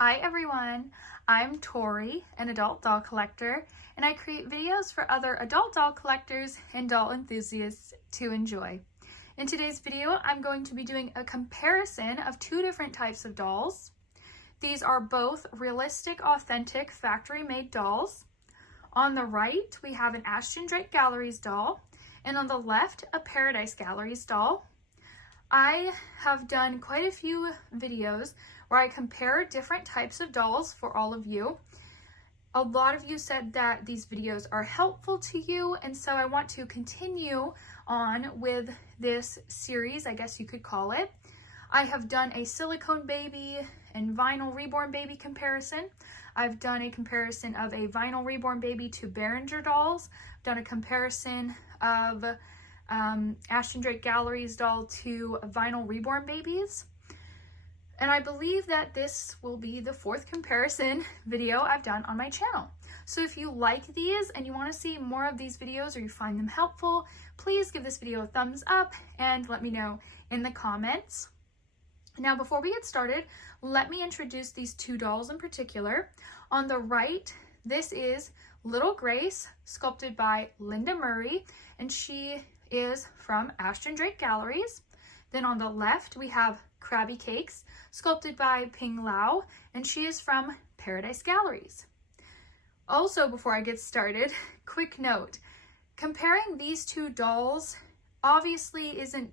Hi everyone, I'm Tori, an adult doll collector, and I create videos for other adult doll collectors and doll enthusiasts to enjoy. In today's video, I'm going to be doing a comparison of two different types of dolls. These are both realistic, authentic, factory-made dolls. On the right, we have an Ashton Galleries doll, and on the left, a Paradise Galleries doll. I have done quite a few videos where I compare different types of dolls for all of you. A lot of you said that these videos are helpful to you, and so I want to continue on with this series, I guess you could call it. I have done a silicone baby and vinyl Reborn baby comparison. I've done a comparison of a vinyl Reborn baby to Behringer dolls. I've done a comparison of Ashton Galleries doll to vinyl Reborn babies. And I believe that this will be the fourth comparison video I've done on my channel. So if you like these and you want to see more of these videos or you find them helpful, please give this video a thumbs up and let me know in the comments. Now, before we get started, let me introduce these two dolls in particular. On the right, this is Little Grace, sculpted by Linda Murray, and she is from Ashton Galleries. Then on the left, we have Krabby Cakes, sculpted by Ping Lau, and she is from Paradise Galleries. Also, before I get started, quick note, comparing these two dolls obviously isn't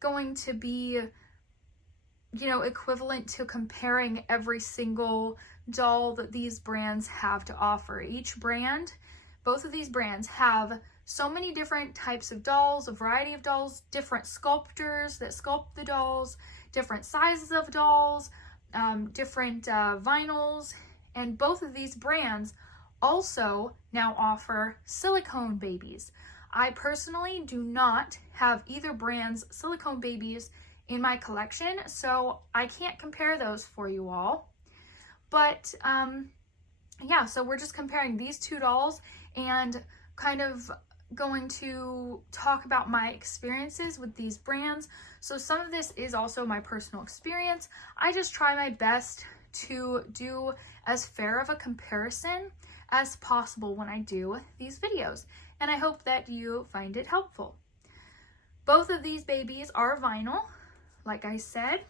going to be, equivalent to comparing every single doll that these brands have to offer. Each brand, both of these brands have so many different types of dolls, a variety of dolls, different sculptors that sculpt the dolls, different sizes of dolls, different vinyls, and both of these brands also now offer silicone babies. I personally do not have either brand's silicone babies in my collection, so I can't compare those for you all. But yeah, so we're just comparing these two dolls and kind of going to talk about my experiences with these brands. So some of this is also my personal experience. I just try my best to do as fair of a comparison as possible when I do these videos, and I hope that you find it helpful. Both of these babies are vinyl, like I said.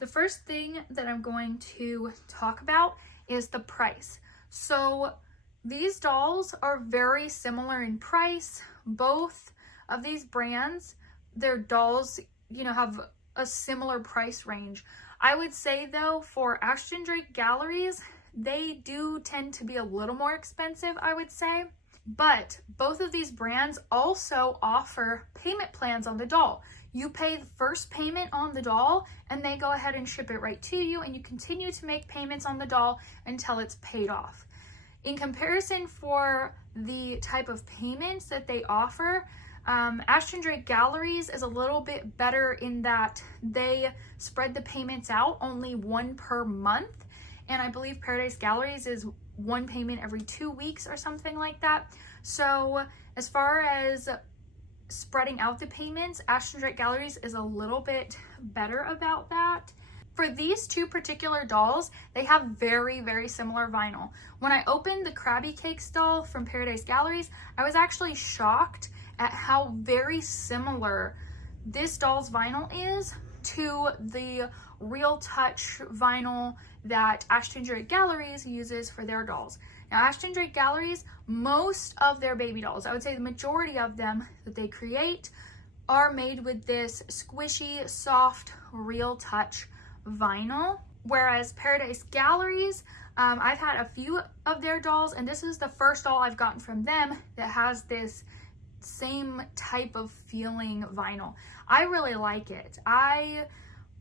The first thing that I'm going to talk about is the price. So these dolls are very similar in price. Both of these brands, their dolls, have a similar price range. I would say though, for Ashton Galleries, they do tend to be a little more expensive, I would say. But both of these brands also offer payment plans on the doll. You pay the first payment on the doll and they go ahead and ship it right to you, and you continue to make payments on the doll until it's paid off. In comparison for the type of payments that they offer, Ashton Galleries is a little bit better in that they spread the payments out, only one per month. And I believe Paradise Galleries is one payment every 2 weeks or something like that. So as far as spreading out the payments, Ashton Galleries is a little bit better about that. For these two particular dolls, they have very, very similar vinyl. When I opened the Krabby Cakes doll from Paradise Galleries, I was actually shocked at how very similar this doll's vinyl is to the Real Touch vinyl that Ashton Galleries uses for their dolls. Now, Ashton Galleries, most of their baby dolls, I would say the majority of them that they create, are made with this squishy, soft, Real Touch vinyl. Whereas Paradise Galleries, I've had a few of their dolls, and this is the first doll I've gotten from them that has this same type of feeling vinyl. I really like it. I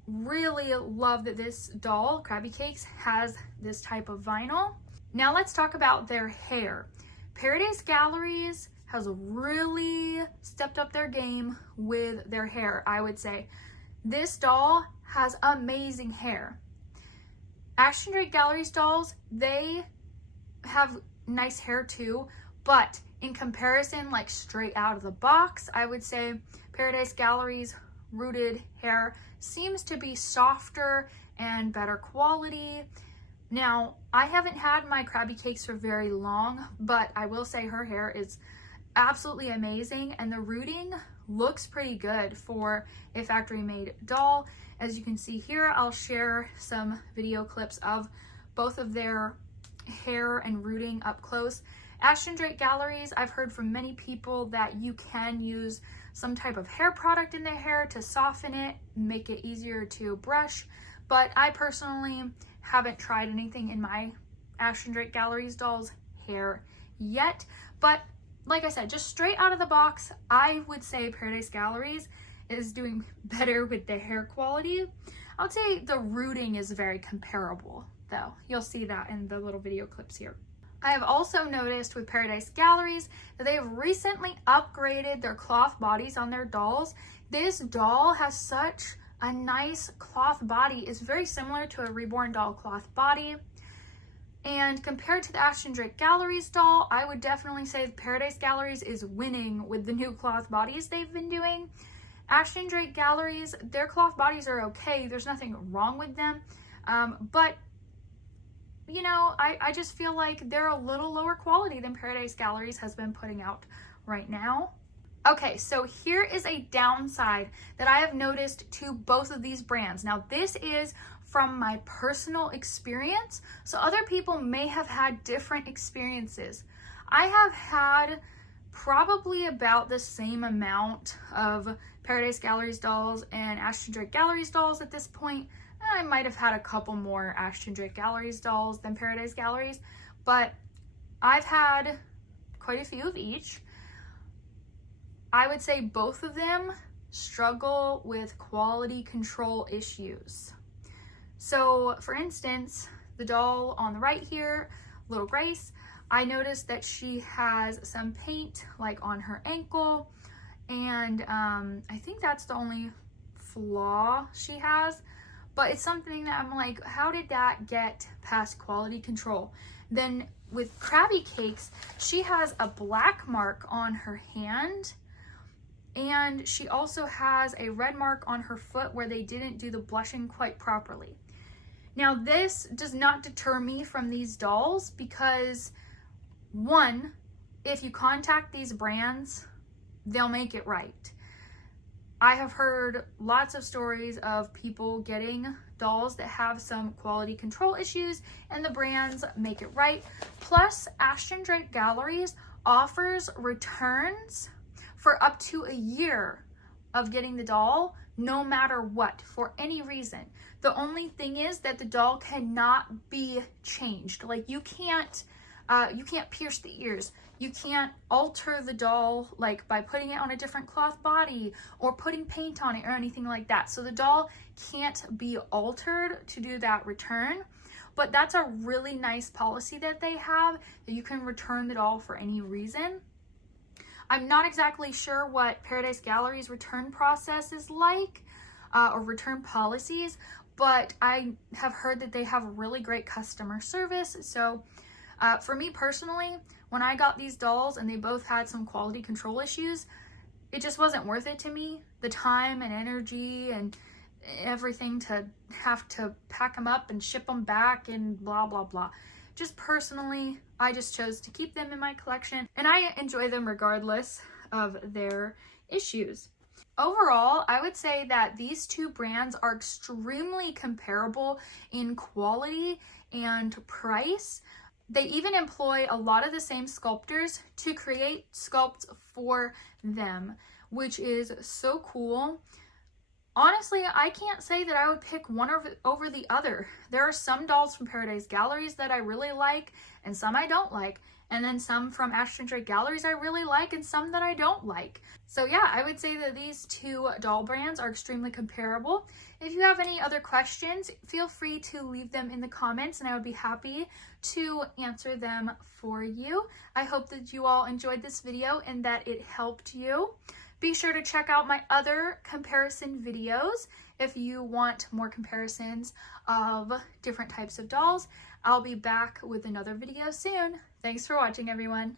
really love that this doll, Krabby Cakes, has this type of vinyl. Now let's talk about their hair. Paradise Galleries has really stepped up their game with their hair, I would say. This doll has amazing hair. Ashton Galleries dolls, they have nice hair too, but in comparison, like straight out of the box, I would say Paradise Galleries rooted hair seems to be softer and better quality. Now, I haven't had my Krabby Cakes for very long, but I will say her hair is absolutely amazing, and the rooting looks pretty good for a factory made doll. As you can see here, I'll share some video clips of both of their hair and rooting up close. Ashton Galleries, I've heard from many people that you can use some type of hair product in the hair to soften it, make it easier to brush, but I personally haven't tried anything in my Ashton Galleries doll's hair yet. But like I said, just straight out of the box, I would say Paradise Galleries is doing better with the hair quality. I would say the rooting is very comparable though. You'll see that in the little video clips here. I have also noticed with Paradise Galleries that they have recently upgraded their cloth bodies on their dolls. This doll has such a nice cloth body. It's very similar to a Reborn doll cloth body. And compared to the Ashton Galleries doll, I would definitely say Paradise Galleries is winning with the new cloth bodies they've been doing. Ashton Galleries, their cloth bodies are okay. There's nothing wrong with them. But you know, I just feel like they're a little lower quality than Paradise Galleries has been putting out right now. Okay, so here is a downside that I have noticed to both of these brands. Now, this is from my personal experience, so other people may have had different experiences. I have had probably about the same amount of Paradise Galleries dolls and Ashton Galleries dolls at this point. I might have had a couple more Ashton Galleries dolls than Paradise Galleries, but I've had quite a few of each. I would say both of them struggle with quality control issues. So for instance, the doll on the right here, Little Grace, I noticed that she has some paint like on her ankle, and I think that's the only flaw she has. But it's something that I'm like, how did that get past quality control? Then with Krabby Cakes, she has a black mark on her hand, and she also has a red mark on her foot where they didn't do the blushing quite properly. Now, this does not deter me from these dolls because, one, if you contact these brands, they'll make it right. I have heard lots of stories of people getting dolls that have some quality control issues and the brands make it right. Plus, Ashton Galleries offers returns for up to a year of getting the doll, no matter what, for any reason. The only thing is that the doll cannot be changed. Like you can't pierce the ears. You can't alter the doll like by putting it on a different cloth body or putting paint on it or anything like that. So the doll can't be altered to do that return. But that's a really nice policy that they have, that you can return the doll for any reason. I'm not exactly sure what Paradise Galleries return process is like or return policies, but I have heard that they have really great customer service. So for me personally, when I got these dolls and they both had some quality control issues, it just wasn't worth it to me. The time and energy and everything to have to pack them up and ship them back and blah, blah, blah. Just personally, I just chose to keep them in my collection and I enjoy them regardless of their issues. Overall, I would say that these two brands are extremely comparable in quality and price. They even employ a lot of the same sculptors to create sculpts for them, which is so cool. Honestly, I can't say that I would pick one over the other. There are some dolls from Paradise Galleries that I really like and some I don't like. And then some from Ashton Galleries I really like and some that I don't like. So yeah, I would say that these two doll brands are extremely comparable. If you have any other questions, feel free to leave them in the comments and I would be happy to answer them for you. I hope that you all enjoyed this video and that it helped you. Be sure to check out my other comparison videos if you want more comparisons of different types of dolls. I'll be back with another video soon. Thanks for watching, everyone.